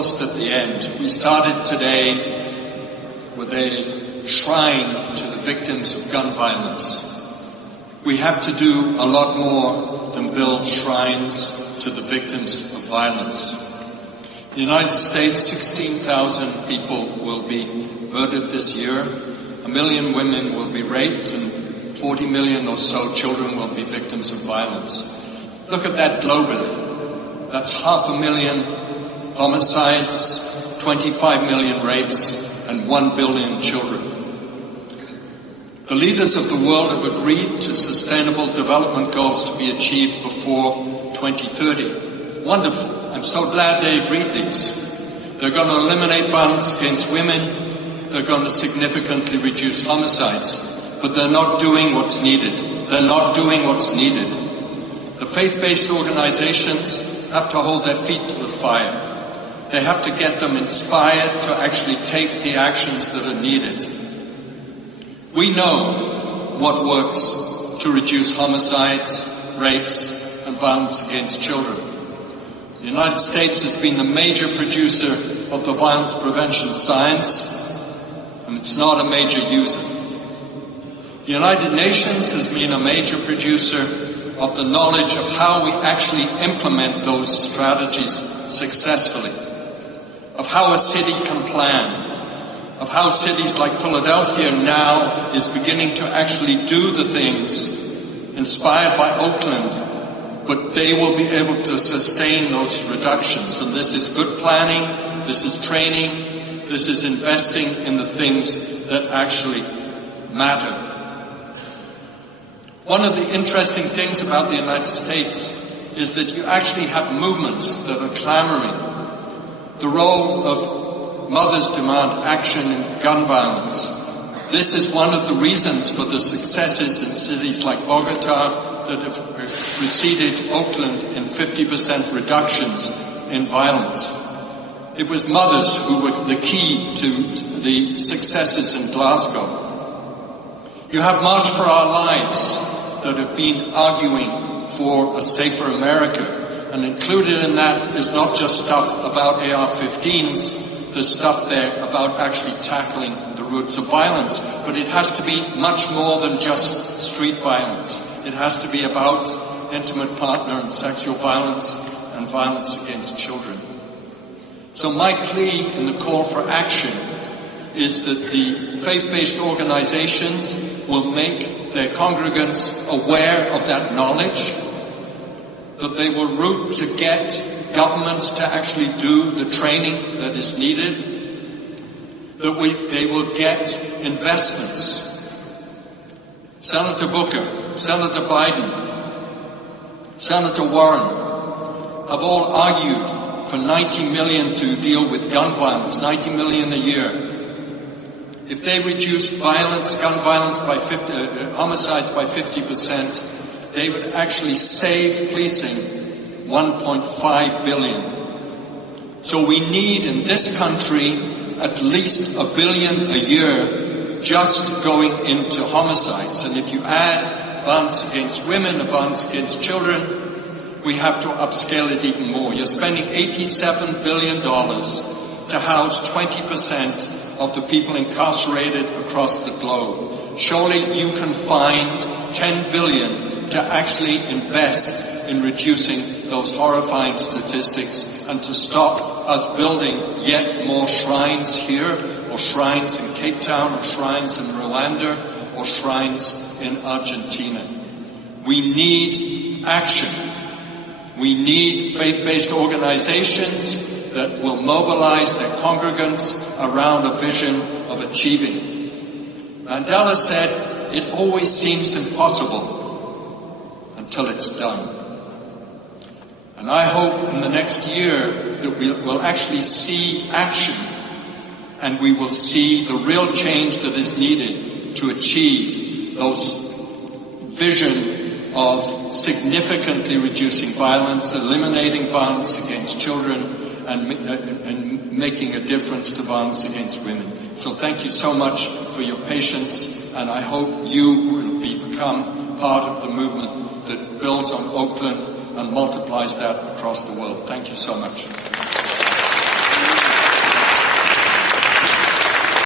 almost at the end. We started today with a shrine to the victims of gun violence. We have to do a lot more than build shrines to the victims of violence. In the United States, 16,000 people will be murdered this year. 1 million women will be raped, and 40 million or so children will be victims of violence. Look at that globally. That's 500,000 homicides, 25 million rapes, and 1 billion children. The leaders of the world have agreed to sustainable development goals to be achieved before 2030. Wonderful. I'm so glad they agreed these. They're going to eliminate violence against women. They're going to significantly reduce homicides. But they're not doing what's needed. They're not doing what's needed. The faith-based organizations have to hold their feet to the fire. They have to get them inspired to actually take the actions that are needed. We know what works to reduce homicides, rapes, and violence against children. The United States has been the major producer of the violence prevention science, and it's not a major user. The United Nations has been a major producer of the knowledge of how we actually implement those strategies successfully, of how a city can plan, of how cities like Philadelphia now is beginning to actually do the things inspired by Oakland, but they will be able to sustain those reductions. And this is good planning, this is training, this is investing in the things that actually matter. One of the interesting things about the United States is that you actually have movements that are clamoring. The role of mothers demand action in gun violence. This is one of the reasons for the successes in cities like Bogota that have preceded Oakland in 50% reductions in violence. It was mothers who were the key to the successes in Glasgow. You have March for Our Lives that have been arguing for a safer America. And included in that is not just stuff about AR-15s, there's stuff there about actually tackling the roots of violence. But it has to be much more than just street violence. It has to be about intimate partner and sexual violence and violence against children. So my plea in the call for action is that the faith-based organizations will make their congregants aware of that knowledge, that they will root to get governments to actually do the training that is needed, that they will get investments. Senator Booker, Senator Biden, Senator Warren have all argued for $90 million to deal with gun violence, $90 million a year. If they reduced violence, gun violence by homicides by 50%, they would actually save policing $1.5 billion. So we need in this country at least $1 billion a year just going into homicides. And if you add violence against women and violence against children, we have to upscale it even more. You're spending $87 billion to house 20% of the people incarcerated across the globe. Surely you can find $10 billion to actually invest in reducing those horrifying statistics and to stop us building yet more shrines here, or shrines in Cape Town, or shrines in Rwanda, or shrines in Argentina. We need action. We need faith-based organizations that will mobilize their congregants around a vision of achieving. Mandela said, it always seems impossible until it's done. And I hope in the next year that we'll actually see action, and we will see the real change that is needed to achieve those vision of significantly reducing violence, eliminating violence against children, and making a difference to violence against women. So thank you so much for your patience, and I hope you will become part of the movement that builds on Oakland and multiplies that across the world. Thank you so much.